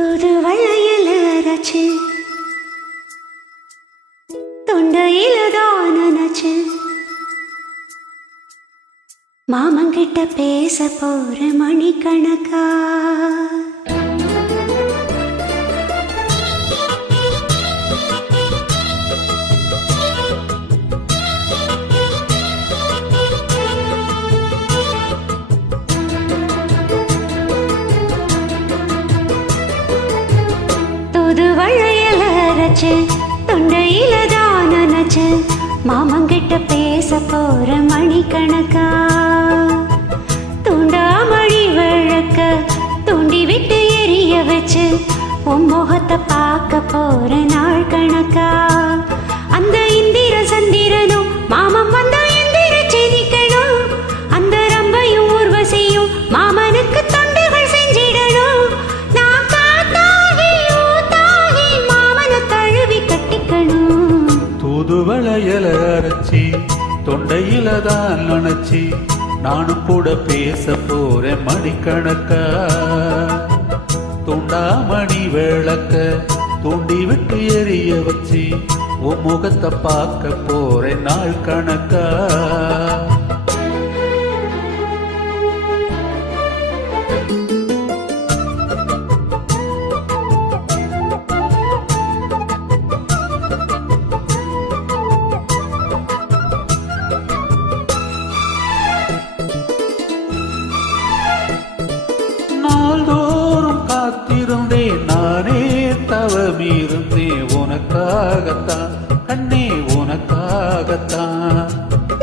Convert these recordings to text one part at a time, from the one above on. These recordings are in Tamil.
தூது வளையல அரைச்சு தொண்டையில தான் நினைச்சு மாமங்கிட்ட பேச போற மணிக்கணக்கா. தூது வளையல அரைச்சு தொண்டையில தான் நினைச்சு மாமங்கிட்ட பேச போற மணிக்கணக்கா. தூண்டாமணி விளக்க தூண்டி விட்டு எரிய வச்சு உன் முகத்தை பார்க்க போற நாள் கணக்கா. அந்த இந்திர சந்திரனும் மாமன் வந்த எந்திர செதிக்கணும். அந்த ரம்பையும் ஊர்வசியும் மாமனுக்கு தொண்டுகள் செஞ்சிடணும். நான் காத்தாகி ஊத்தாகி மாமனை தழுவி கட்டிக்கணும். தூது வளையல அரைச்சி தொண்டையில தான் நினைச்சி நானும் கூட பேச போறேன் மணிக்கணக்கா. தூண்டாமணி விளக்க தூண்டி விட்டு எரிய வச்சு உன் முகத்தை பார்க்க போறேன் நாள் கணக்கா. நாள்தோறும் காத்திருந்தேன் நானே தவமிருந்தேன் உனக்காகத்தான் கண்ணே உனக்காகத்தான்.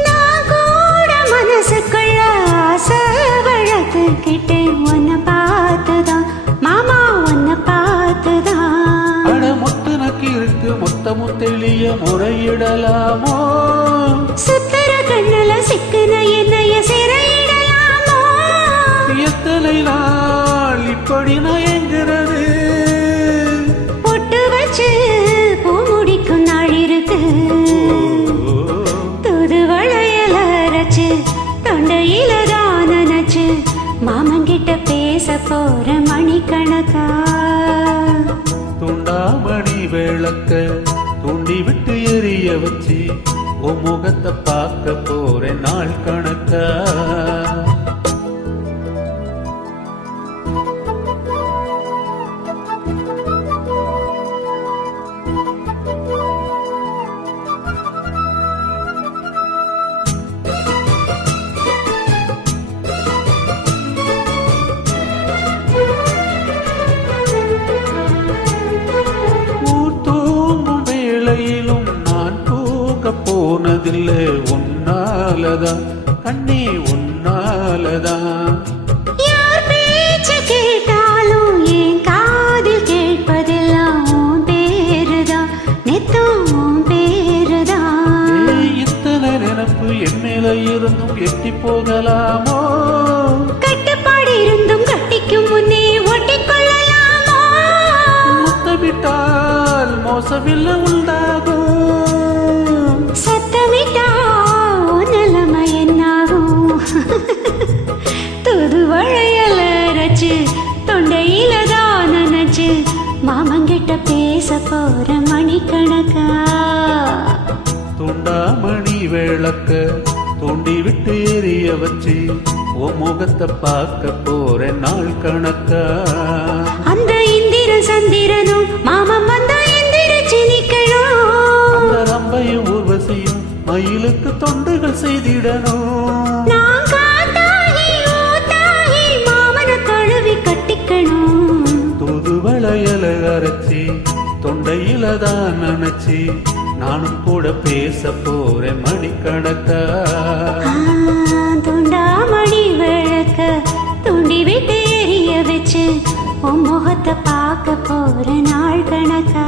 நான் கூட மனசுக்குள்ள ஆசை வளர்த்துக்கிட்டேன் உன்னை பார்த்துதான் மாமா உன்னை பார்த்துதான். அட முத்தனக்கு இருக்கு முத்தமும் தெளிய முறையிடலாமோ. சுத்தர கண்ணுல சிக்குன என்னைய சிறையிடலாமோ. எத்தனை நாள் இப்படி நயங்கிறது. பொட்டு வச்சு பூ முடிக்கும் நாள் இருக்கு. தூது வளையல அரைச்சு தொண்டையில தான் நினைச்சு மாமங்கிட்ட பேச போற மணிக்கணக்கா. துண்டாமணி விளக்க தூண்டி விட்டு எரிய வச்சு உன் முகத்தை பார்க்க போறேன் நாள் கணக்கா. நான் தூக்க போனதில்லை உன்னாலதான் கண்ணே உன்னாலதான். யார் பேச்சு கேட்டாலும் என் காதில் கேட்பதெல்லாம் உன் பேருதான் நெத்தும் உன் பேருதான். இத்தனை நினப்பு என் மேல இருந்தும் எட்டி போகலாமோ. கட்டுப்பாடு இருந்தும் கட்டிக்கும் முன்னே ஒட்டிக்கொள்ளலாமோ. முத்தமிட்டால் மோசமில்லை உண்டாகும். சத்தமிட்டா நிலைமை என்னாகும். தூது வளையல அரைச்சு தொண்டையில தான் நினைச்சு மாமங்கிட்ட பேச போற மணிக்கணக்கா. துண்டாமணி விளக்க தூண்டி விட்டு எரிய வச்சு உன் முகத்தை பார்க்க போறேன் நாள் கணக்கா. அந்த இந்திர சந்திரனும் மாமன் வந்த எந்திர சினிக்கணும். அந்த ரம்பையும் ஊர்வசியும் மயிலுக்கு தொண்டுகள் செய்திடணும். நான் காத்தாகி ஊத்தாகி மாமனை தழுவி கட்டிக்கணும். தூது வளையல அரைச்சி தொண்டையில தான் நினைச்சி நானும் கூட பேச போறேன் மணிக்கணக்கா. துண்டாமணி விளக்க தூண்டி விட்டு எரிய வச்சு உன் முகத்தை பார்க்க போற நாள் கணக்கா.